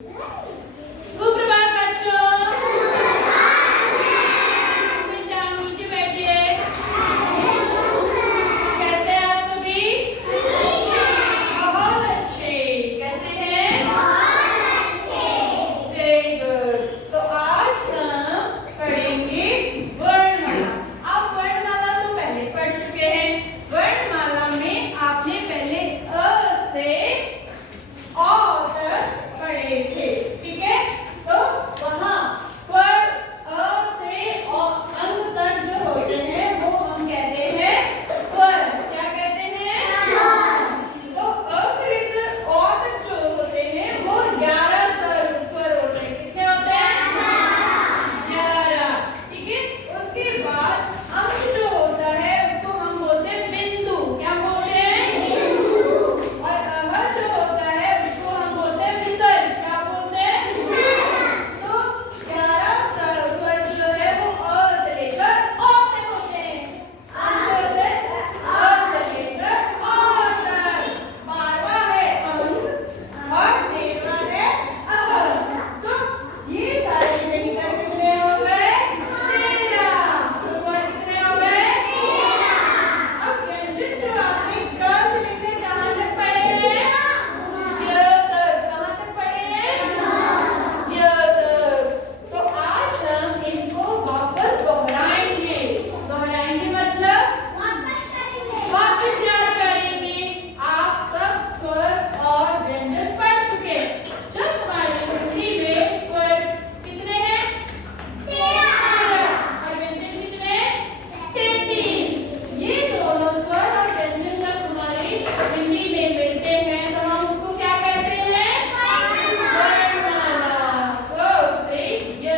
सुप्रभात बच्चों। बेटा नीचे बैठिए। कैसे हैं आप सभी? बहुत अच्छे। कैसे हैं? Very good. तो आज हम पढ़ेंगे वर्णमाला। आप वर्णमाला तो पहले पढ़ चुके हैं। वर्णमाला में आपने पहले अ से अ तक पढ़े थे, ठीक है? तो वहाँ स्वर अ से अंत तक जो होते हैं वो हम कहते हैं स्वर। क्या कहते हैं? तो अ से लेकर अ तक जो होते हैं वो 11 स्वर होते हैं। कितने होते हैं? 11, ठीक है? उसके बाद अंत जो होता है उसको हम बोलते हैं बिंदु। क्या बोलते हैं? और अह जो होता है उसको हम बोलते हैं विसर्ग। क्या बोलते हैं? तो 11 स्वर जो है वो अ से लेकर अ तक होते हैं। कौन से होते हैं? अ से लेकर अ तक। 12वां है अंग और 13वां है अह। तो ये सारे मिलकर कितने हो गए? 13। तो स्वर कितने हो गए? 13। अब व्यंजन जो आपने क से लेकर कहाँ तक पढ़े हैं? य तक। कहाँ तक पढ़े हैं? य तक। तो आज हम इनको वापस दोहराएंगे। दोहराएंगे मतलब वापस याद करेंगे। आप सब स्वर और व्यंजन पढ़ चुके हैं। जब हमारी हिंदी में स्वर कितने हैं? 13 और व्यंजन कितने हैं? 33। ये दोनों स्वर और व्यंजन जब हमारी हिंदी में मिलते हैं तो हम उसको क्या कहते हैं? वर्णमाला। तो से य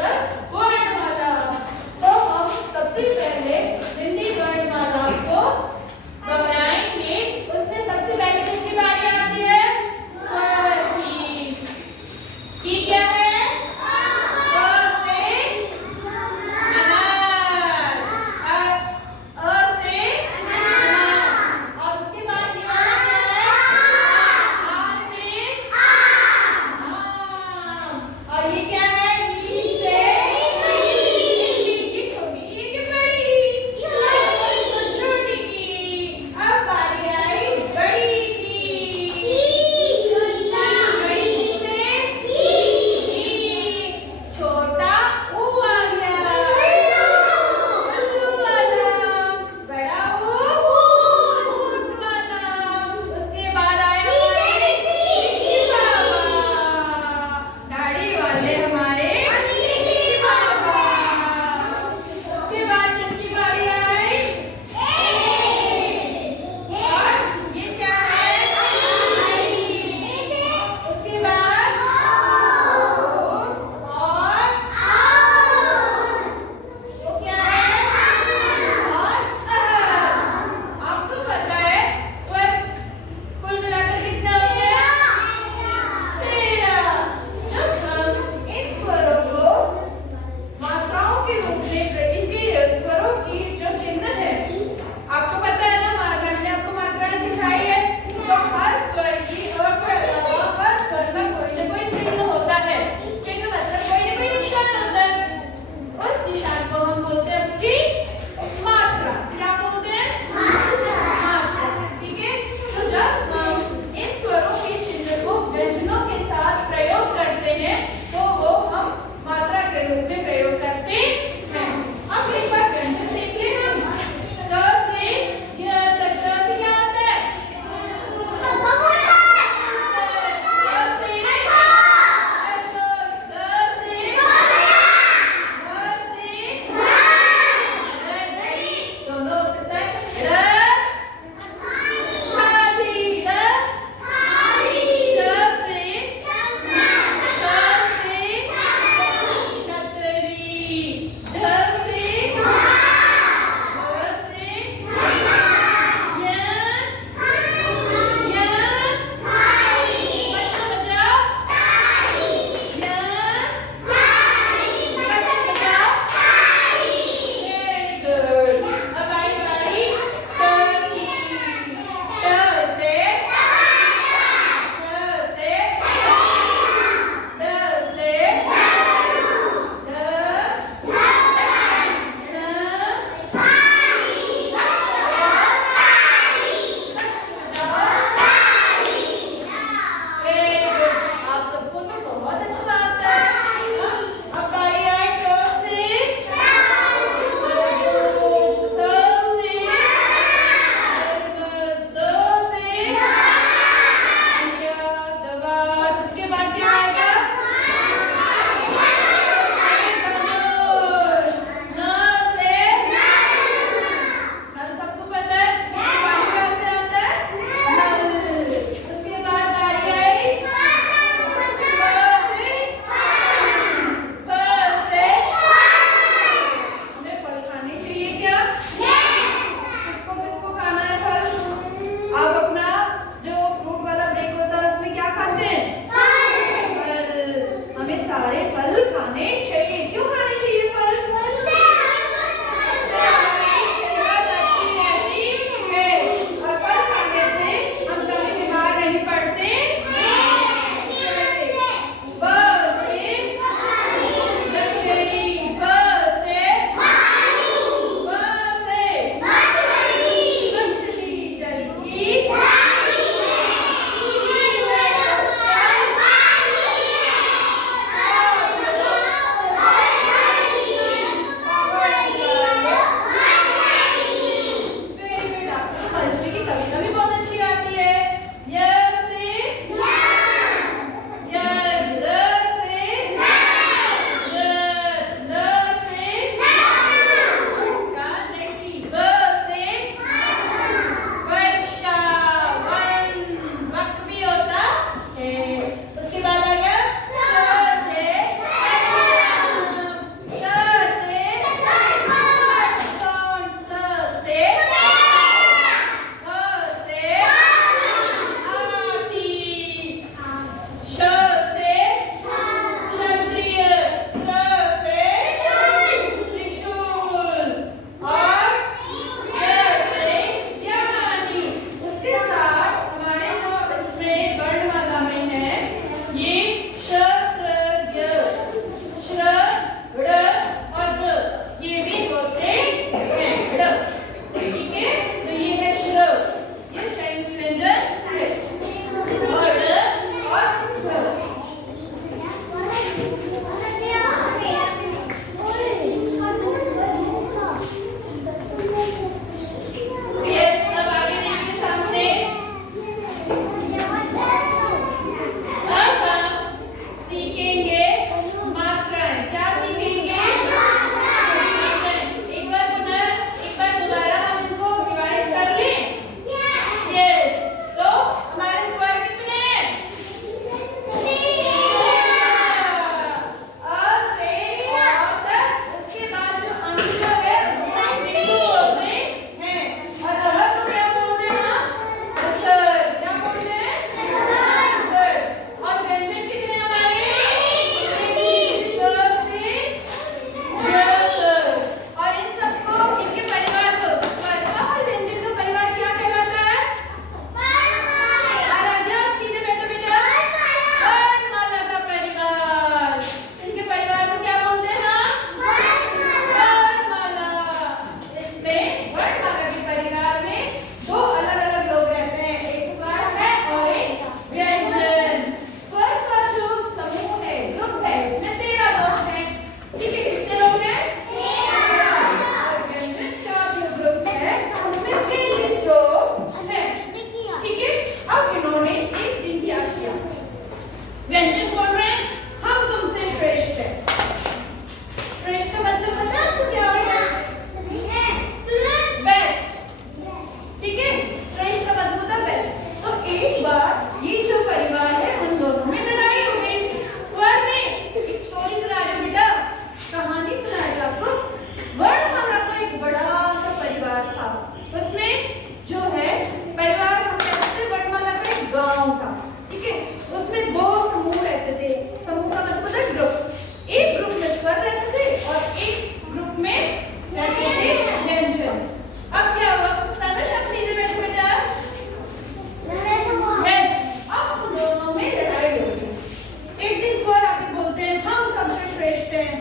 तक वर्णमाला। तो हम सबसे पहले हिंदी वर्णमाला को दोहराएंगे। उससे सबसे पहले किसकी बारी आती है? स्वर की। ई क्या है? अ से अनार। अ से अनार। और उसके बाद ये वाला क्या है? आ से आम। और ये क्या है? ई से ये छोटी, ये क्या बड़ी? छोटी की। अब बारी आई बड़ी की। बड़ी से छोटा ऊ आ गया। उल्लू वाला। बड़ा ऊंट वाला। उसके बाद आया हमारे बाबा। दाढ़ी वाले हमारे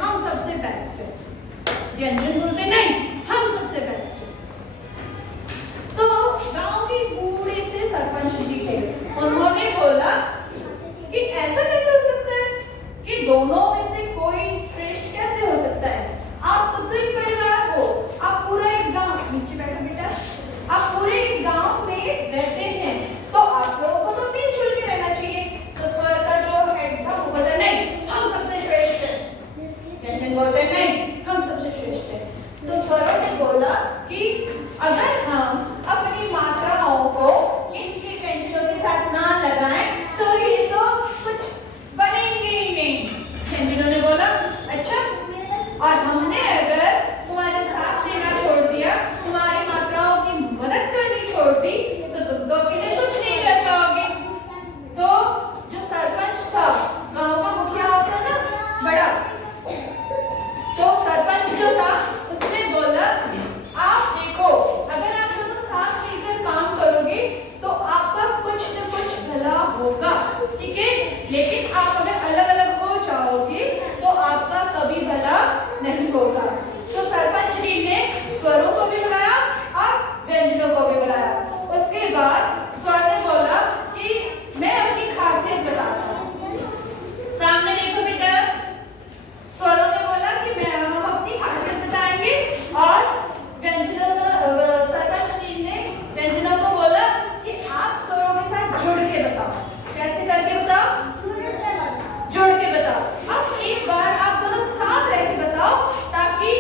हम सबसे बेस्ट है। व्यंजन बोलते नहीं, हम सबसे बेस्ट है। तो गांव के बूढ़े से सरपंच जी थे, उन्होंने बोला कि ऐसा कैसे हो सकता है कि दोनों में से कोई श्रेष्ठ कैसे हो सकता है? आप सब तो एक परिवार हो, आप पूरा एक गांव, नीचे बैठो बेटा, आप पूरे एक गांव में रहते हैं, तो आप लोगों को तो मिलजुल के रहना चाहिए। तो स्वर का जो हेड था वो बोला नहीं, हम सबसे श्रेष्ठ हैं। व्यंजन बोलते नहीं, हम सबसे श्रेष्ठ हैं। तो स्वरों ने बोला कि अगर हम अपनी मात्राओं को इनके व्यंजनों के साथ ना लगाएं तो ये तो कुछ बनेंगे ही नहीं। व्यंजनों ने बोला अच्छा, और हमने अगर तुम्हारे साथ देना छोड़ दिया, तुम्हारी मात्राओं की मदद करनी छोड़ दी, तो तुम तो अकेले कुछ नहीं कर पाओगे। तो जो सरपंच था, गांव का मुखिया होता ना बड़ा, तो सरपंच जो था उसने बोला आप देखो, अगर आप दोनों साथ मिलकर काम करोगे तो आपका कुछ न कुछ भला होगा, ठीक है, लेकिन आप अगर अलग अलग हो जाओगे तो आपका कभी भला नहीं होगा। तो सरपंच जी ने स्वरों को भी बुलाया और व्यंजनों को भी बुलाया। उसके बाद स्वर ने बोला कि मैं अपनी खासियत बताता हूँ। सामने देखो बेटा, स्वरों ने बोला कि हम अपनी खासियत बताएंगे, और सरपंच जी ने व्यंजनों को बोला कि आप स्वरों के साथ जुड़ के बताओ। कैसे करके बताओ? जुड़ के बताओ। अब एक बार आप दोनों साथ रह के बताओ, ताकि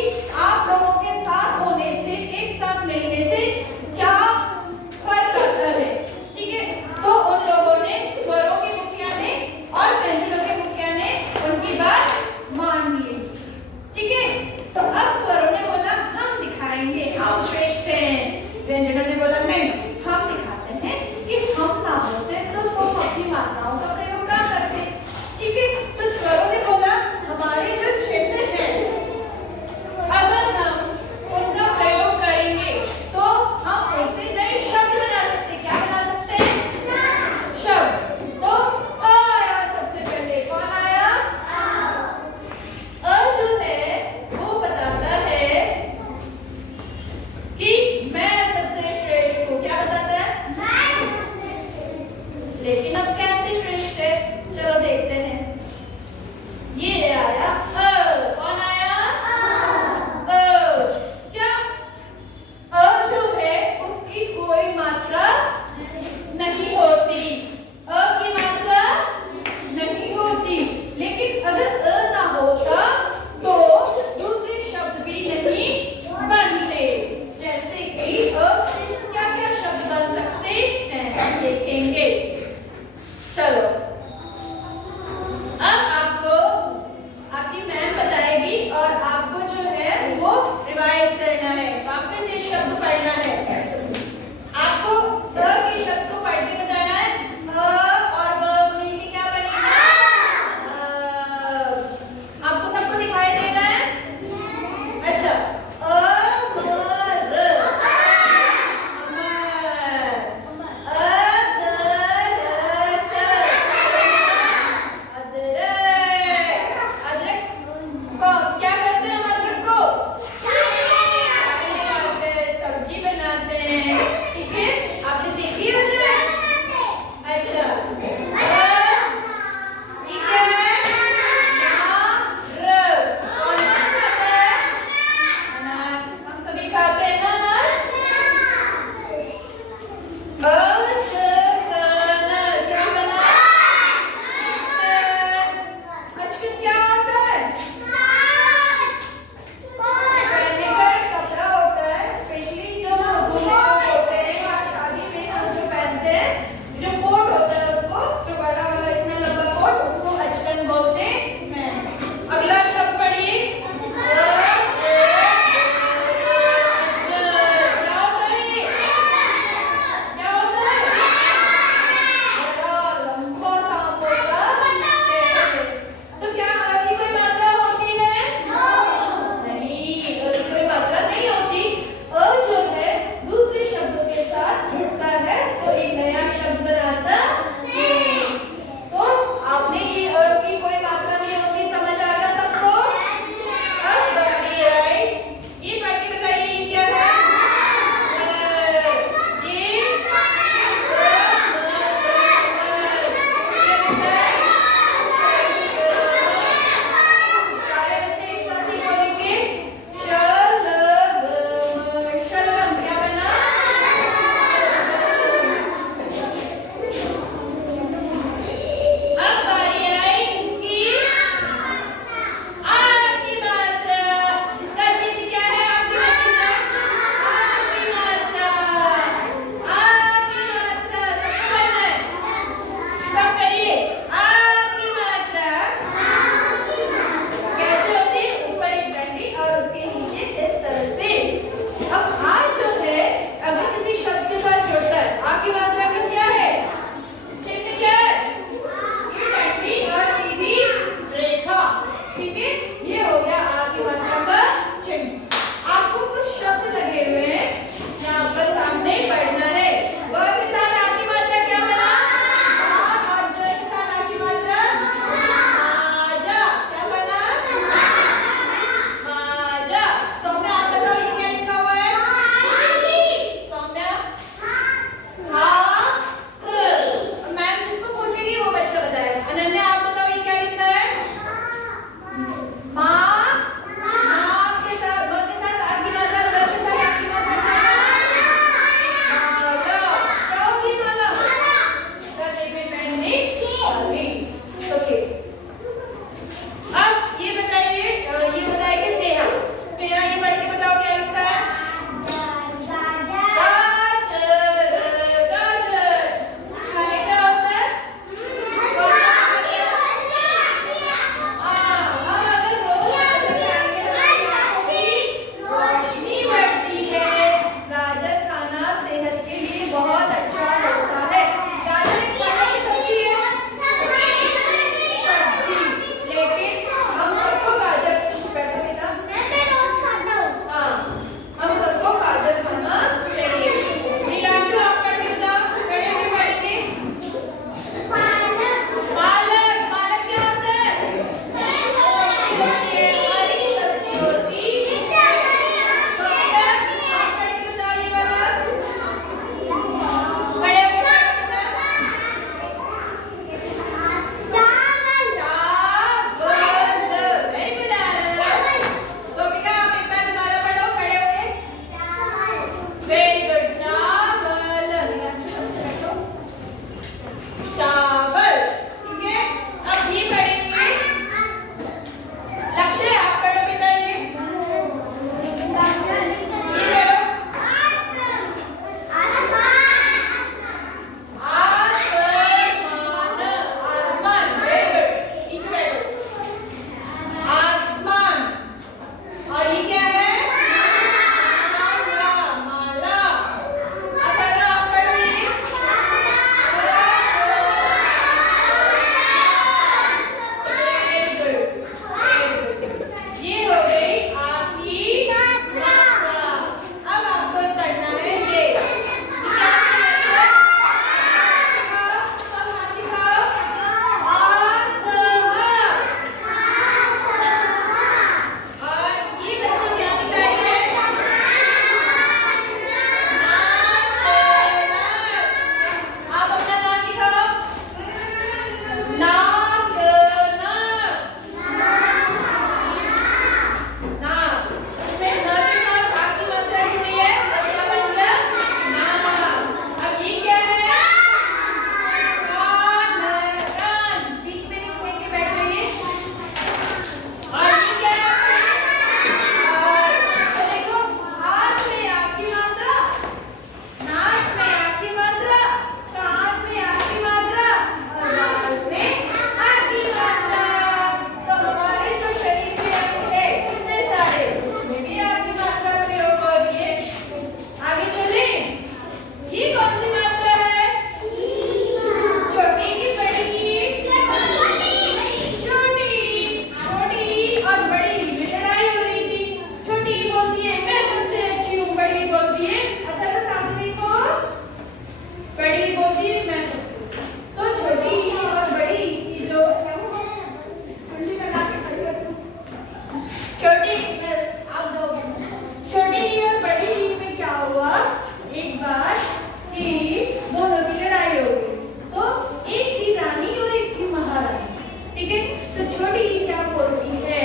तो छोटी ई क्या बोलती है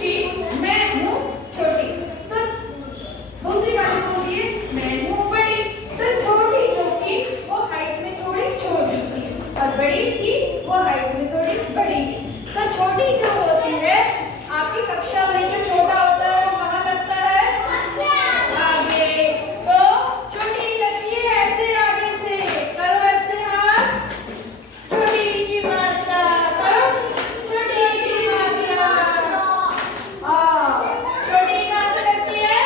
कि मैं हूँ छोटी। तो दूसरी बात बोलती है मैं हूँ बड़ी। तो छोटी जो थी वो हाइट में थोड़ी छोटी थी और बड़ी थी वो हाइट में थोड़ी बड़ी थी। तो छोटी जो होती है आपकी कक्षा में जो छोटा होता है वो कहाँ लगता है? आगे। तो छोटी लगती है ऐसे आगे से, करो ऐसे हाथ। छोटी की मात्रा करो, छोटी की मात्रा। छोटी कहाँ से लगती है?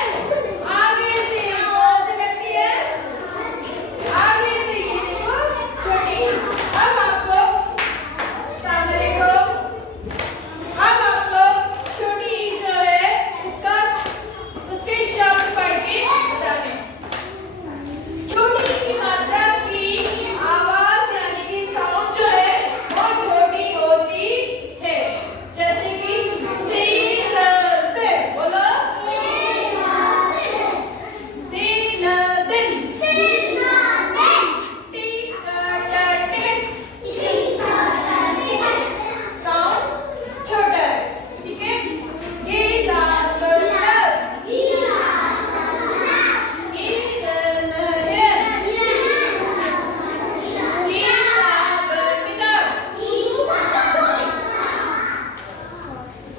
आगे से। कहाँ से लगती है? आगे से। ये देखो छोटी। अब आप लोग सामने देखो। अब आप लोग छोटी जो है उसका उसके शब्द पढ़ के बताएं। छोटी की मात्रा की आवाज यानी कि साउंड जो है वो छोटी होती है। जैसे कि से बोलो दिन दिन साउंड छोटा है, ठीक है। गिलास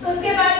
उसके बाद